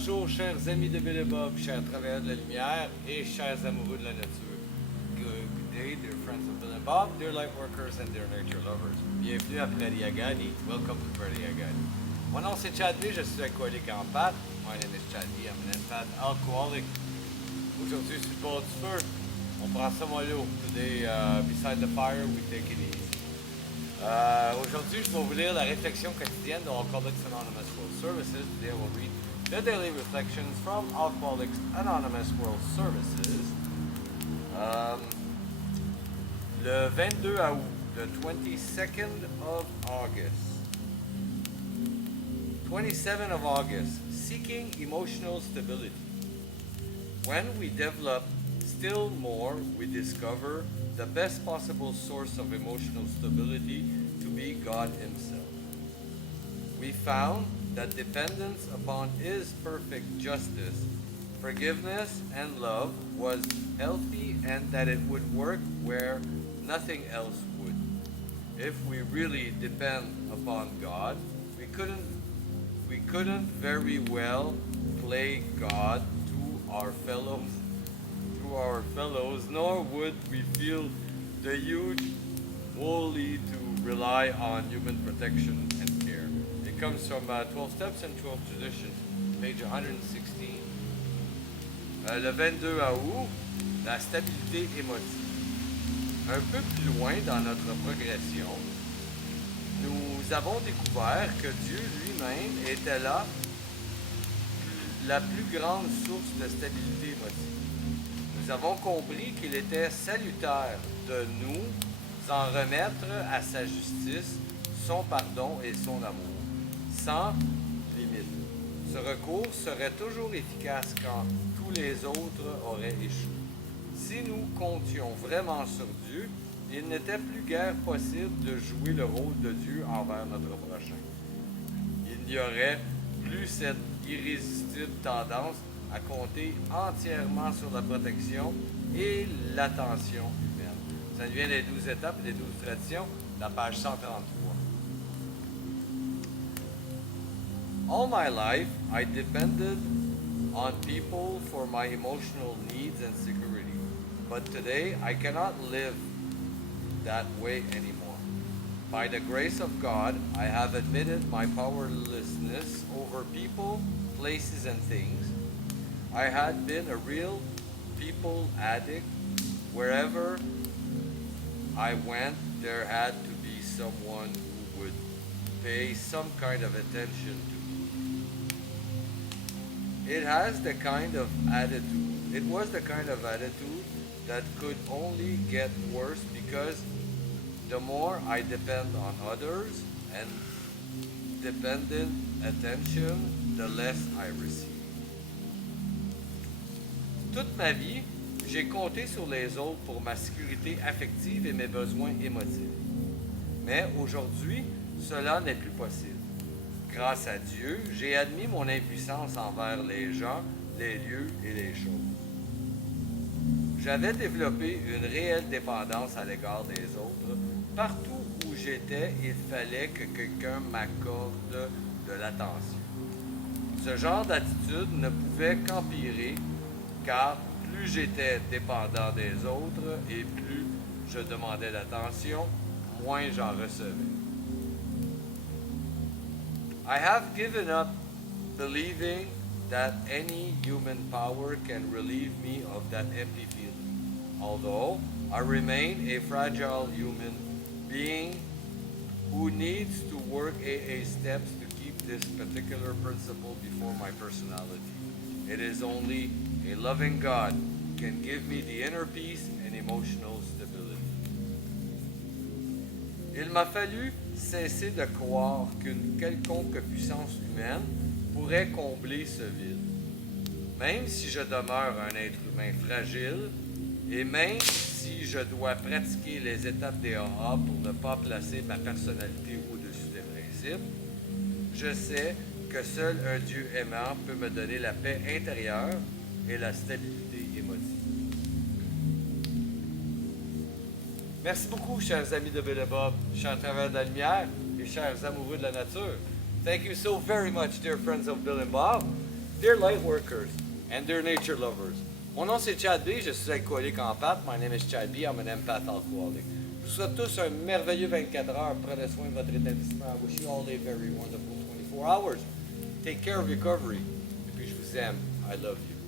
Bonjour, chers amis de Bill et Bob, chers travailleurs de la lumière et chers amoureux de la nature. Good day, dear friends of Bill and Bob, dear light workers and dear nature lovers. Bienvenue à Prairie Agani. Welcome to Prairie Agani. Mon nom c'est Chad Lee, je suis alcoolique en pâte. My name is Chad Lee, I'm an empath alcoholic. Aujourd'hui, sur le bord du feu, on prend ça mollo. Today, beside the fire, we take it easy. Aujourd'hui, je vais vous lire la réflexion quotidienne de Alcoholics Anonymous World Services. Today, I will read the daily reflections from Alcoholics Anonymous World Services. Le 22 août, the 22nd of August. 27th of August, seeking emotional stability. When we develop still more, we discover the best possible source of emotional stability to be God Himself. We found that dependence upon His perfect justice, forgiveness, and love was healthy and that it would work where nothing else would. If we really depend upon God, we couldn't very well play God to our fellows, nor would we feel the huge wholly to rely on human protection and care. It comes from 12 Steps and 12 Traditions, page 116. Le 22 août, la stabilité émotive. Un peu plus loin dans notre progression, nous avons découvert que Dieu lui-même était là, la plus grande source de stabilité émotive. Nous avons compris qu'il était salutaire de nous en remettre à sa justice, son pardon et son amour, sans limite. Ce recours serait toujours efficace quand tous les autres auraient échoué. Si nous comptions vraiment sur Dieu, il n'était plus guère possible de jouer le rôle de Dieu envers notre prochain. Il n'y aurait plus cette irrésistible tendance à compter entièrement sur la protection et l'attention humaine. Ça nous vient des 12 étapes et des 12 traditions, la page 133. All my life, I depended on people for my emotional needs and security. But today, I cannot live that way anymore. By the grace of God, I have admitted my powerlessness over people, places, and things. I had been a real people addict. Wherever I went, there had to be someone who would pay some kind of attention to me. It was the kind of attitude that could only get worse because the more I depend on others and dependent attention, the less I receive. Toute ma vie, j'ai compté sur les autres pour ma sécurité affective et mes besoins émotifs. Mais aujourd'hui, cela n'est plus possible. Grâce à Dieu, j'ai admis mon impuissance envers les gens, les lieux et les choses. J'avais développé une réelle dépendance à l'égard des autres. Partout où j'étais, il fallait que quelqu'un m'accorde de l'attention. Ce genre d'attitude ne pouvait qu'empirer, car plus j'étais dépendant des autres et plus je demandais l'attention, moins j'en recevais. I have given up believing that any human power can relieve me of that empty feeling, although I remain a fragile human being who needs to work AA steps to keep this particular principle before my personality. It is only a loving God can give me the inner peace and emotional stability. Il m'a fallu cesser de croire qu'une quelconque puissance humaine pourrait combler ce vide. Même si je demeure un être humain fragile, et même si je dois pratiquer les étapes des AA pour ne pas placer ma personnalité au-dessus des principes, je sais que seul un Dieu aimant peut me donner la paix intérieure et la stabilité émotive. Merci beaucoup, chers amis de Bill et Bob, chers travailleurs de la lumière et chers amoureux de la nature. Thank you so very much, dear friends of Bill and Bob. They're light workers. and they're nature lovers. Mon nom c'est Chad B, je suis alcoolique en pâte. My name is Chad B, I'm an empath alcoholic. Je vous souhaite tous un merveilleux 24 heures. Prenez soin de votre établissement. I wish you all a very wonderful 24 hours. Take care of recovery. Et puis je vous aime. I love you.